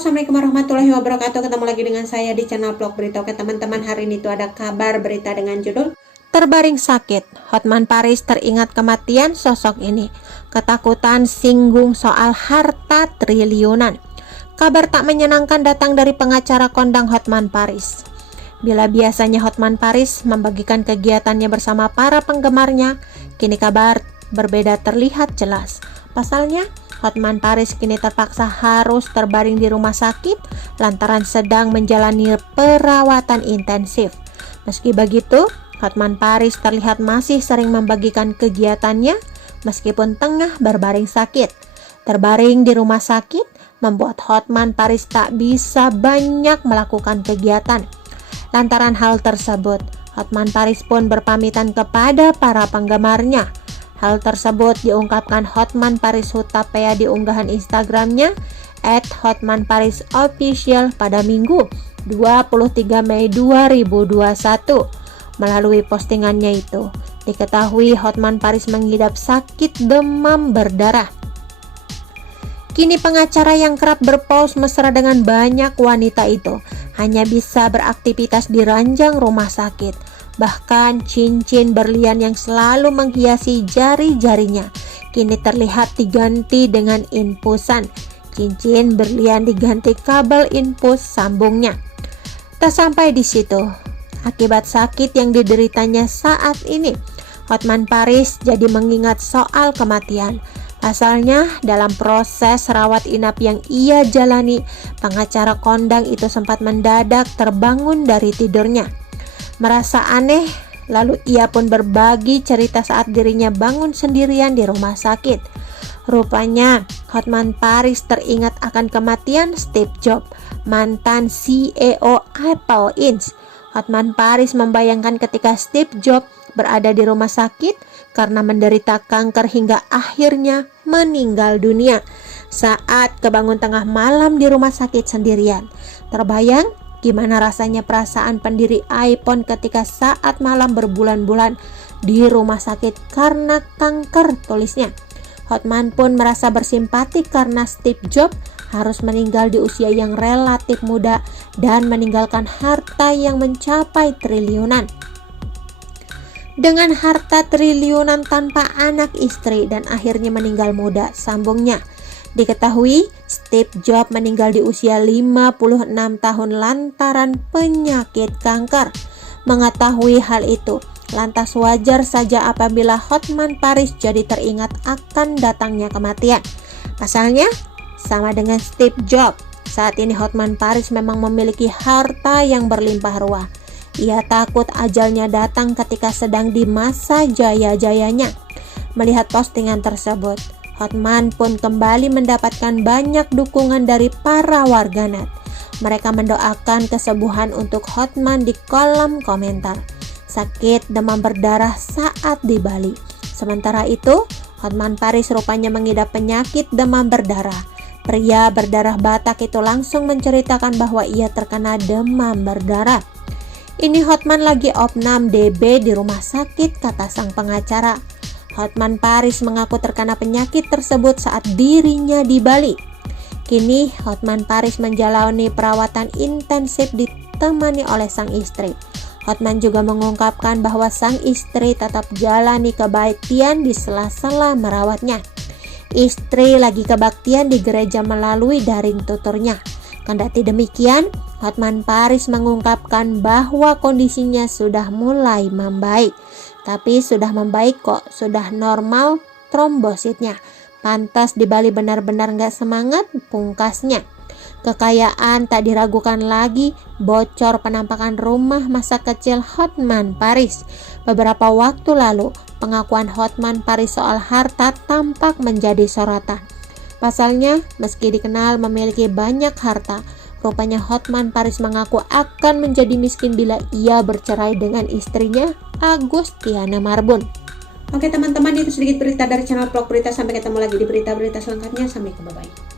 Assalamualaikum warahmatullahi wabarakatuh. Ketemu lagi dengan saya di channel vlog berita. Oke teman-teman, hari ini tuh ada kabar berita dengan judul Terbaring sakit, Hotman Paris teringat kematian sosok ini. Ketakutan singgung soal harta triliunan. Kabar tak menyenangkan datang dari pengacara kondang Hotman Paris. Bila biasanya Hotman Paris membagikan kegiatannya bersama para penggemarnya, kini kabar berbeda terlihat jelas. Pasalnya, Hotman Paris kini terpaksa harus terbaring di rumah sakit lantaran sedang menjalani perawatan intensif. Meski begitu, Hotman Paris terlihat masih sering membagikan kegiatannya meskipun tengah berbaring sakit. Terbaring di rumah sakit membuat Hotman Paris tak bisa banyak melakukan kegiatan. Lantaran hal tersebut, Hotman Paris pun berpamitan kepada para penggemarnya. Hal tersebut diungkapkan Hotman Paris Hutapea di unggahan Instagramnya @hotmanparisofficial pada Minggu 23 Mei 2021. Melalui postingannya itu, diketahui Hotman Paris mengidap sakit demam berdarah. Kini pengacara yang kerap berpose mesra dengan banyak wanita itu hanya bisa beraktivitas di ranjang rumah sakit. Bahkan cincin berlian yang selalu menghiasi jari-jarinya kini terlihat diganti dengan infusan. Cincin berlian diganti kabel infus sambungnya. Tak sampai di situ, akibat sakit yang dideritanya saat ini, Hotman Paris jadi mengingat soal kematian. Pasalnya, dalam proses rawat inap yang ia jalani, pengacara kondang itu sempat mendadak terbangun dari tidurnya. Merasa aneh, lalu ia pun berbagi cerita saat dirinya bangun sendirian di rumah sakit. Rupanya, Hotman Paris teringat akan kematian Steve Jobs, mantan CEO Apple Inc. Hotman Paris membayangkan ketika Steve Jobs berada di rumah sakit karena menderita kanker hingga akhirnya meninggal dunia saat kebangun tengah malam di rumah sakit sendirian. Terbayang gimana rasanya perasaan pendiri iPhone ketika saat malam berbulan-bulan di rumah sakit karena kanker, tulisnya. Hotman pun merasa bersimpati karena Steve Jobs harus meninggal di usia yang relatif muda dan meninggalkan harta yang mencapai triliunan. Dengan harta triliunan tanpa anak istri dan akhirnya meninggal muda, sambungnya. Diketahui Steve Jobs meninggal di usia 56 tahun lantaran penyakit kanker. Mengetahui hal itu, lantas wajar saja apabila Hotman Paris jadi teringat akan datangnya kematian. Pasalnya, sama dengan Steve Jobs, saat ini Hotman Paris memang memiliki harta yang berlimpah ruah. Ia takut ajalnya datang ketika sedang di masa jaya-jayanya. Melihat postingan tersebut, Hotman pun kembali mendapatkan banyak dukungan dari para warganet. Mereka mendoakan kesembuhan untuk Hotman di kolom komentar. Sakit demam berdarah saat di Bali. Sementara itu, Hotman Paris rupanya mengidap penyakit demam berdarah. Pria berdarah Batak itu langsung menceritakan bahwa ia terkena demam berdarah. Ini Hotman lagi opnam DB di rumah sakit, kata sang pengacara. Hotman Paris mengaku terkena penyakit tersebut saat dirinya di Bali. Kini Hotman Paris menjalani perawatan intensif ditemani oleh sang istri. Hotman juga mengungkapkan bahwa sang istri tetap jalani kebaktian di sela-sela merawatnya. Istri lagi kebaktian di gereja melalui daring tuturnya. Kendati demikian, Hotman Paris mengungkapkan bahwa kondisinya sudah mulai membaik. Tapi sudah membaik kok, sudah normal trombositnya. Pantas di Bali benar-benar gak semangat, pungkasnya. Kekayaan tak diragukan lagi, bocor penampakan rumah masa kecil Hotman Paris. Beberapa waktu lalu, pengakuan Hotman Paris soal harta tampak menjadi sorotan. Pasalnya, meski dikenal memiliki banyak harta, rupanya Hotman Paris mengaku akan menjadi miskin bila ia bercerai dengan istrinya, Agustiana Marbun. Oke teman-teman, itu sedikit berita dari channel vlog berita. Sampai ketemu lagi di berita-berita selanjutnya. Assalamualaikum, bye-bye.